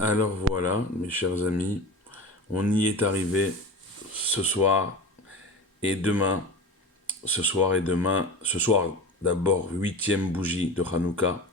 Alors voilà, mes chers amis, on y est arrivé ce soir et demain. Ce soir et demain. Ce soir, d'abord, huitième bougie de Hanouka.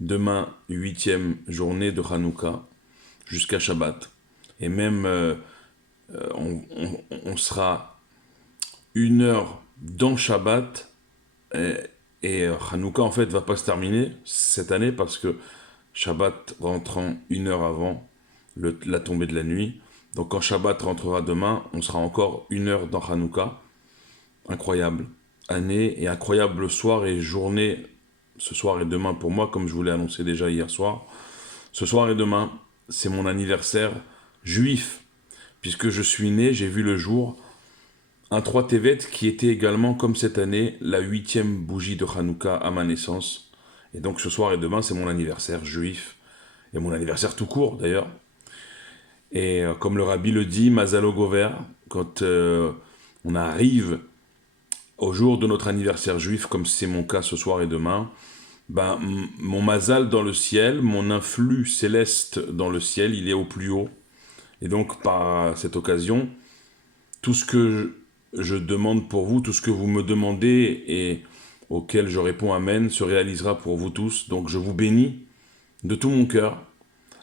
Demain, huitième journée de Hanouka jusqu'à Shabbat. Et même, on sera une heure dans Shabbat. Et, et Hanouka, en fait, va pas se terminer cette année parce que Shabbat rentrant une heure avant la tombée de la nuit. Donc quand Shabbat rentrera demain, on sera encore une heure dans Hanouka. Incroyable année et incroyable soir et journée ce soir et demain pour moi, comme je vous l'ai annoncé déjà hier soir. Ce soir et demain, c'est mon anniversaire juif, puisque je suis né, j'ai vu le jour, un 3 Tevet qui était également, comme cette année, la huitième bougie de Hanouka à ma naissance. Et donc ce soir et demain, c'est mon anniversaire juif, et mon anniversaire tout court d'ailleurs. Et comme le rabbi le dit, Mazalo Gover, quand on arrive au jour de notre anniversaire juif, comme c'est mon cas ce soir et demain, ben, mon mazal dans le ciel, mon influx céleste dans le ciel, il est au plus haut. Et donc, par cette occasion, tout ce que je demande pour vous, tout ce que vous me demandez et auquel je réponds Amen, se réalisera pour vous tous. Donc, je vous bénis de tout mon cœur,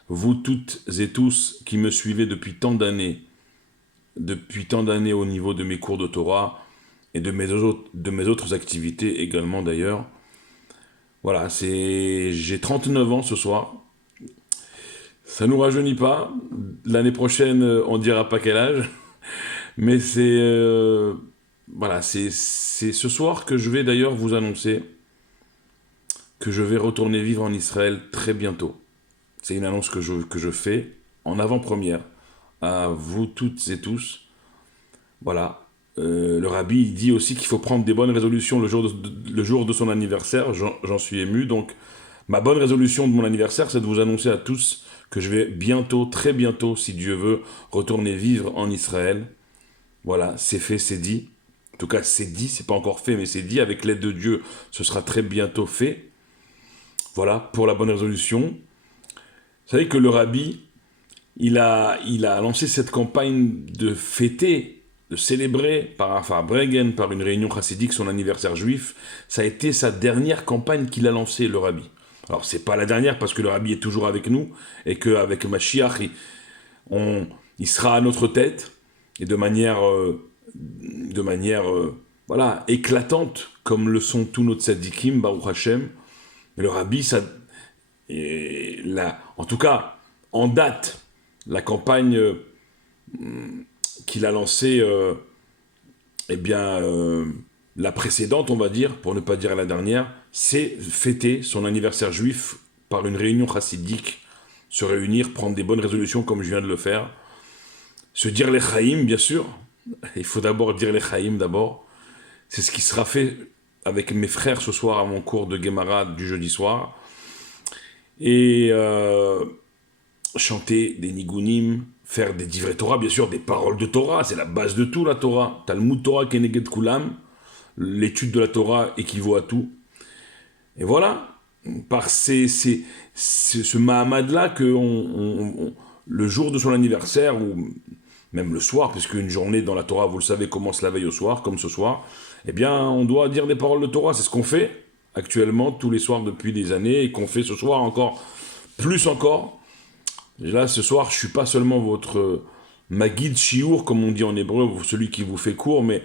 vous toutes et tous qui me suivez depuis tant d'années au niveau de mes cours de Torah et de mes autres activités également d'ailleurs. Voilà, j'ai 39 ans ce soir. Ça nous rajeunit pas. L'année prochaine, on dira pas quel âge. Mais voilà, c'est ce soir que je vais d'ailleurs vous annoncer que je vais retourner vivre en Israël très bientôt. C'est une annonce que je fais en avant-première à vous toutes et tous. Voilà. Le rabbi il dit aussi qu'il faut prendre des bonnes résolutions le jour de son anniversaire. J'en suis ému. Donc, ma bonne résolution de mon anniversaire, c'est de vous annoncer à tous que je vais bientôt, très bientôt, si Dieu veut, retourner vivre en Israël. Voilà, c'est fait, c'est dit. En tout cas, c'est dit, c'est pas encore fait, mais c'est dit. Avec l'aide de Dieu, ce sera très bientôt fait. Voilà, pour la bonne résolution. Vous savez que le rabbi, il a lancé cette campagne de fêter, de célébrer par Bregen, par une réunion chassidique, son anniversaire juif. Ça a été sa dernière campagne qu'il a lancée, le rabbi. Alors, c'est pas la dernière parce que le rabbi est toujours avec nous et qu'avec Mashiach, il sera à notre tête et de manière voilà, éclatante, comme le sont tous nos tzadikim, Baruch Hashem. Et le rabbi, en tout cas, en date, la campagne qu'il a lancée, eh bien, la précédente, on va dire, pour ne pas dire la dernière, c'est fêter son anniversaire juif par une réunion chassidique, se réunir, prendre des bonnes résolutions comme je viens de le faire, se dire les chaïm, bien sûr. Il faut d'abord dire les chaïm d'abord. C'est ce qui sera fait avec mes frères ce soir à mon cours de Gemara du jeudi soir. Et chanter des nigunim, faire des divrei Torah, bien sûr, des paroles de Torah, c'est la base de tout la Torah. Talmud Torah keneged kulam, l'étude de la Torah équivaut à tout. Et voilà, par ce Mahamad-là, le jour de son anniversaire, ou même le soir, puisque une journée dans la Torah, vous le savez, commence la veille au soir, comme ce soir, eh bien, on doit dire des paroles de Torah. C'est ce qu'on fait actuellement, tous les soirs depuis des années, et qu'on fait ce soir encore, plus encore. Et là, ce soir, je suis pas seulement votre Magid Shiur, comme on dit en hébreu, celui qui vous fait court, mais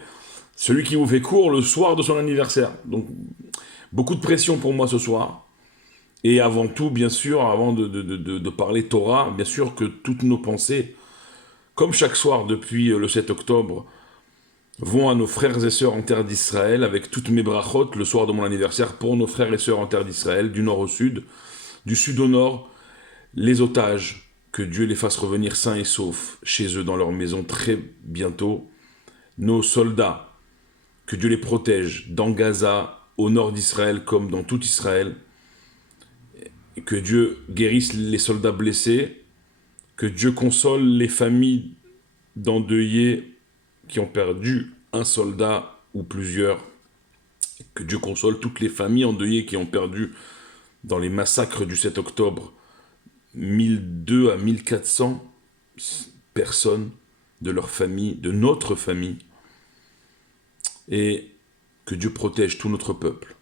celui qui vous fait court le soir de son anniversaire. Donc, beaucoup de pression pour moi ce soir. Et avant tout, bien sûr, avant de parler Torah, bien sûr que toutes nos pensées, comme chaque soir depuis le 7 octobre, vont à nos frères et sœurs en terre d'Israël, avec toutes mes brachot le soir de mon anniversaire pour nos frères et sœurs en terre d'Israël, du nord au sud, du sud au nord, les otages, que Dieu les fasse revenir sains et saufs chez eux dans leur maison très bientôt, nos soldats, que Dieu les protège dans Gaza, au nord d'Israël comme dans tout Israël, et que Dieu guérisse les soldats blessés, que Dieu console les familles d'endeuillés qui ont perdu un soldat ou plusieurs, que Dieu console toutes les familles endeuillées qui ont perdu dans les massacres du 7 octobre 1200 à 1400 personnes de leur famille, de notre famille, et que Dieu protège tout notre peuple.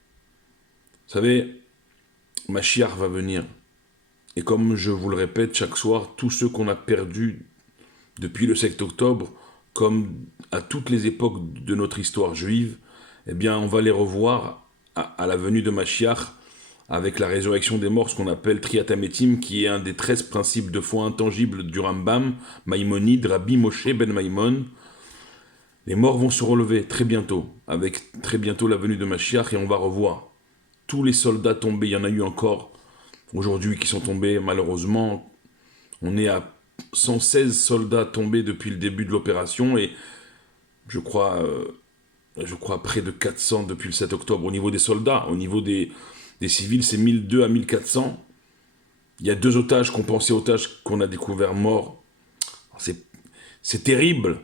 Vous savez, Mashiach va venir. Et comme je vous le répète chaque soir, tous ceux qu'on a perdus depuis le 7 octobre, comme à toutes les époques de notre histoire juive, eh bien, on va les revoir à la venue de Mashiach avec la résurrection des morts, ce qu'on appelle Triat Hametim, qui est un des 13 principes de foi intangibles du Rambam, Maïmonide, Rabbi Moshe ben Maïmon. Les morts vont se relever très bientôt, avec très bientôt la venue de Mashiach, et on va revoir tous les soldats tombés. Il y en a eu encore aujourd'hui qui sont tombés, malheureusement. On est à 116 soldats tombés depuis le début de l'opération, et je crois près de 400 depuis le 7 octobre au niveau des soldats. Au niveau des civils, c'est 1200 à 1400. Il y a 2 otages qu'on pensait otages qu'on a découverts morts. C'est terrible.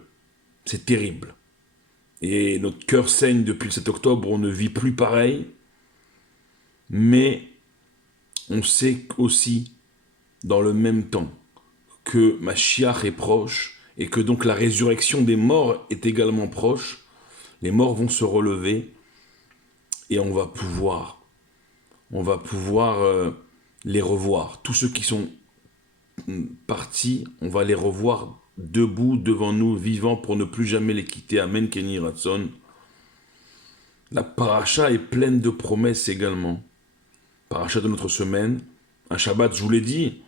C'est terrible. Et notre cœur saigne depuis le 7 octobre. On ne vit plus pareil. Mais on sait aussi, dans le même temps, que Mashiach est proche et que donc la résurrection des morts est également proche. Les morts vont se relever et on va pouvoir les revoir. Tous ceux qui sont partis, on va les revoir debout devant nous, vivants, pour ne plus jamais les quitter. Amen, Kenny Ratson. La paracha est pleine de promesses également. Paracha de notre semaine. Un Shabbat, je vous l'ai dit.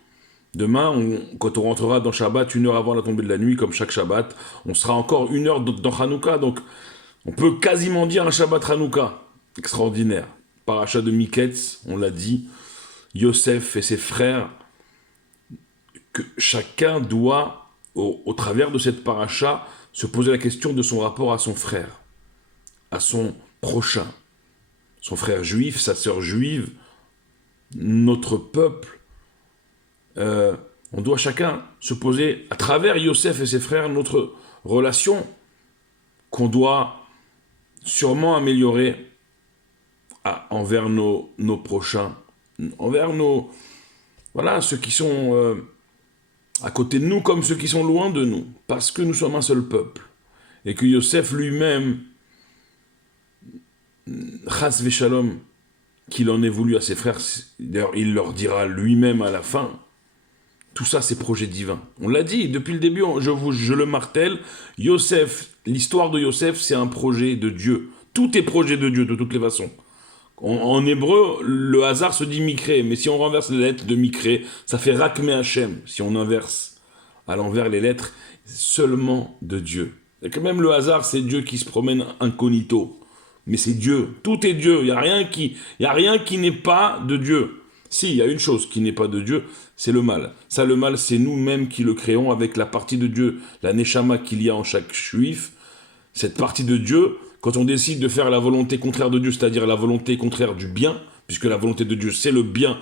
Demain, quand on rentrera dans Shabbat, 1 heure avant la tombée de la nuit, comme chaque Shabbat, on sera encore 1 heure dans Hanouka. Donc, on peut quasiment dire un Shabbat Hanouka. Extraordinaire. Paracha de Miketz, on l'a dit. Yosef et ses frères, que chacun doit, au travers de cette paracha, se poser la question de son rapport à son frère, à son prochain, son frère juif, sa sœur juive, notre peuple. On doit chacun se poser, à travers Yosef et ses frères, notre relation qu'on doit sûrement améliorer envers nos prochains, envers ceux qui sont à côté de nous comme ceux qui sont loin de nous, parce que nous sommes un seul peuple. Et que Yosef lui-même, Chas Veshalom, qu'il en ait voulu à ses frères, d'ailleurs il leur dira lui-même à la fin, tout ça c'est projet divin. On l'a dit depuis le début, je le martèle, Yosef, l'histoire de Yosef c'est un projet de Dieu. Tout est projet de Dieu de toutes les façons. En hébreu, le hasard se dit Mikré, mais si on renverse les lettres de Mikré, ça fait Rakme Hashem. Si on inverse à l'envers les lettres, seulement de Dieu. Et que même le hasard, c'est Dieu qui se promène incognito. Mais c'est Dieu, tout est Dieu, il n'y a rien qui n'est pas de Dieu. Si, il y a une chose qui n'est pas de Dieu, c'est le mal. Ça, le mal, c'est nous-mêmes qui le créons avec la partie de Dieu, la Neshama qu'il y a en chaque juif. Cette partie de Dieu, quand on décide de faire la volonté contraire de Dieu, c'est-à-dire la volonté contraire du bien, puisque la volonté de Dieu, c'est le bien,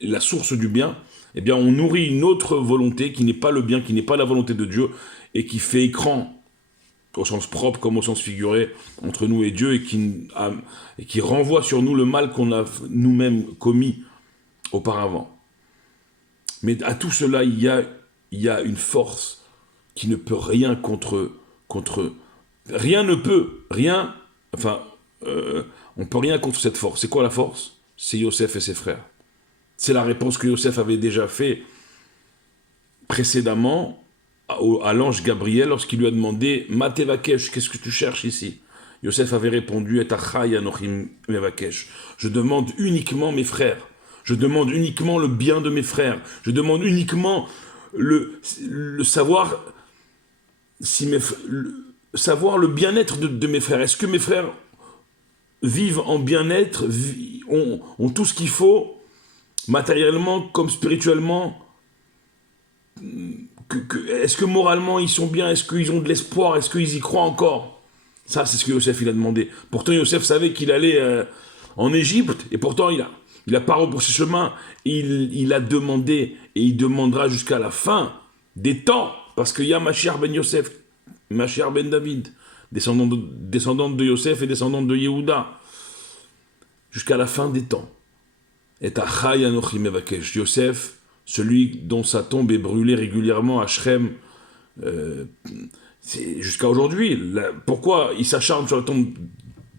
la source du bien, eh bien, on nourrit une autre volonté qui n'est pas le bien, qui n'est pas la volonté de Dieu, et qui fait écran, au sens propre comme au sens figuré, entre nous et Dieu, et qui renvoie sur nous le mal qu'on a nous-mêmes commis auparavant. Mais à tout cela, il y a une force qui ne peut rien contre rien ne peut, on peut rien contre cette force. C'est quoi la force? C'est Yosef et ses frères. C'est la réponse que Yosef avait déjà fait précédemment à l'ange Gabriel lorsqu'il lui a demandé « Matevakesh, qu'est-ce que tu cherches ici ?» Yosef avait répondu « Et achai anochim mevakesh » Je demande uniquement mes frères. Je demande uniquement le bien de mes frères. Je demande uniquement le savoir savoir le bien-être de mes frères. Est-ce que mes frères vivent en bien-être, ont tout ce qu'il faut, matériellement comme spirituellement? Est-ce que moralement ils sont bien? Est-ce qu'ils ont de l'espoir? Est-ce qu'ils y croient encore? Ça, c'est ce que Yosef il a demandé. Pourtant, Yosef savait qu'il allait en Égypte, et pourtant il a pas rebroussé chemin. Il a demandé, et il demandera jusqu'à la fin des temps, parce qu'il y a Mashiach ben Yosef, Mashiach ben David, descendante de Yosef et descendante de Yehuda, jusqu'à la fin des temps. Et achai anochi mevakesh. Yosef celui dont sa tombe est brûlée régulièrement à Shrem, jusqu'à aujourd'hui. Pourquoi il s'acharne sur la tombe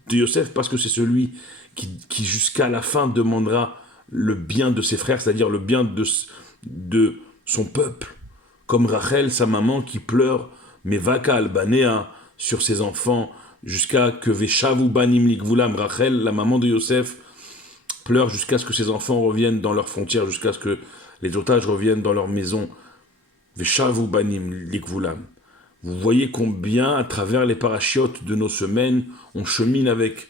de Yosef? Parce que c'est celui qui jusqu'à la fin demandera le bien de ses frères, c'est-à-dire le bien de son peuple. Comme Rachel, sa maman, qui pleure, mais vaka albanéa, sur ses enfants, jusqu'à que Veshavu banim likvulam. Rachel, la maman de Yosef, pleure jusqu'à ce que ses enfants reviennent dans leurs frontières, jusqu'à ce que les otages reviennent dans leur maison. Veshavu banim likvulam. Vous voyez combien, à travers les parachiotes de nos semaines, on chemine avec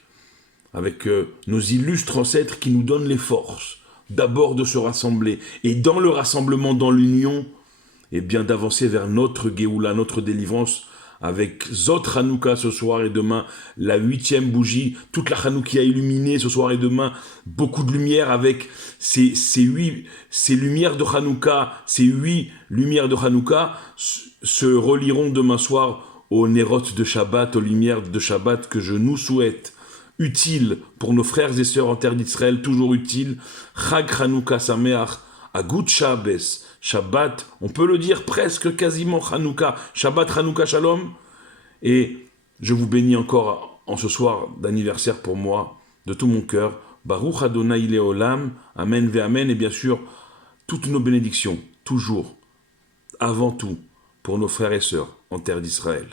nos illustres ancêtres qui nous donnent les forces, d'abord de se rassembler, et dans le rassemblement, dans l'union, et bien d'avancer vers notre Géoula, notre délivrance, avec Zot Hanouka ce soir et demain, la 8e bougie, toute la Hanoukia illuminée ce soir et demain, beaucoup de lumière avec ces lumières de Hanouka, ces 8 lumières de Hanouka se relieront demain soir aux Nérot de Shabbat, aux lumières de Shabbat que je nous souhaite, utiles pour nos frères et sœurs en terre d'Israël, toujours utiles. Chag Hanouka Sameach, Agut Shabbos, Shabbat, on peut le dire presque quasiment Hanouka, Shabbat Hanouka Shalom. Et je vous bénis encore en ce soir d'anniversaire pour moi, de tout mon cœur. Baruch Adonai Leolam, Amen ve Amen, et bien sûr, toutes nos bénédictions, toujours, avant tout, pour nos frères et sœurs en terre d'Israël.